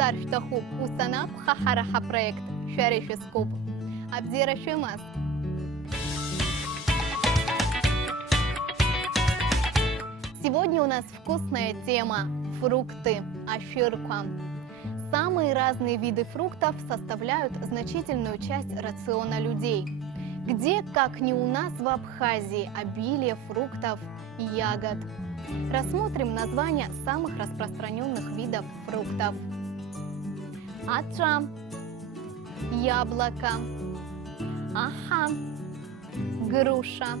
Царь-Штахуб, Устанап, Хахараха проект, Шарифискуб. Абдирашимас. Сегодня у нас вкусная тема – фрукты, аширка. Самые разные виды фруктов составляют значительную часть рациона людей. Где, как не у нас в Абхазии, обилие фруктов и ягод. Рассмотрим названия самых распространенных видов фруктов. Атра, яблоко, аха, груша,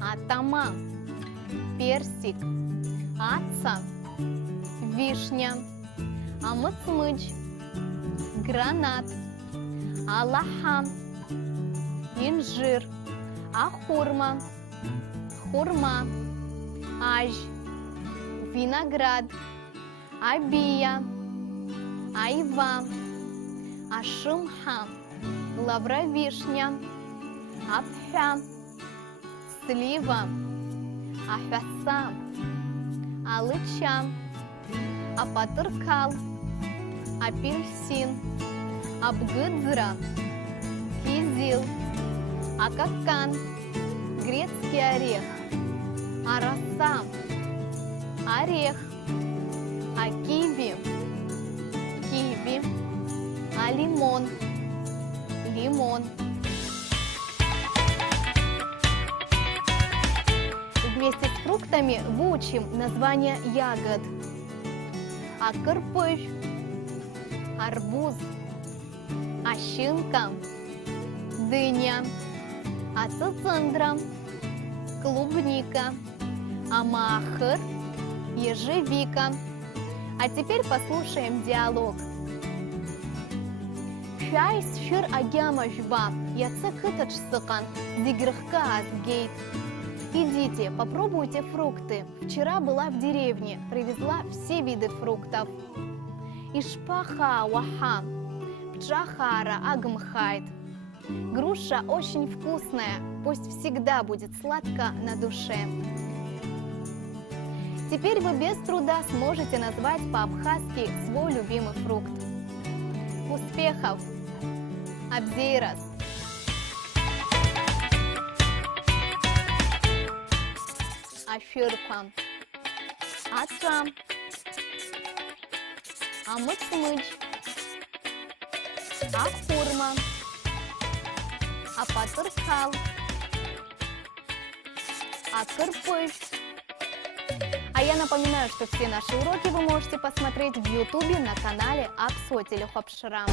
атама, персик, аца, вишня, амыцмыч, гранат, алаха, инжир, ахурма, хурма, аж, виноград, абия, айва, ашимха, лавровишня, апхя, слива, ахаса, алыча, апатыркал, апельсин, абгыдзра, кизил, акакан, грецкий орех, араса, орех, акиви, киви, лимон, лимон. Вместе с фруктами выучим названия ягод. Акырпыш, арбуз, ащинка, дыня, ацицендра, клубника, амахыр, ежевика. А теперь послушаем диалог. Шайс шир агяма жба, яцекытач сыкан, зигрыхка азгейт. Идите, попробуйте фрукты. Вчера была в деревне, привезла все виды фруктов. Ишпаха ваха, пчахара агмхайт. Груша очень вкусная, пусть всегда будет сладко на душе. Теперь вы без труда сможете назвать по-абхазски свой любимый фрукт. Успехов! Абзейрас! Аширка, атра, амыцмыч, ахурма, апатыркал, акырпыш. А я напоминаю, что все наши уроки вы можете посмотреть в Ютубе на канале Апсотелю Хопшрам.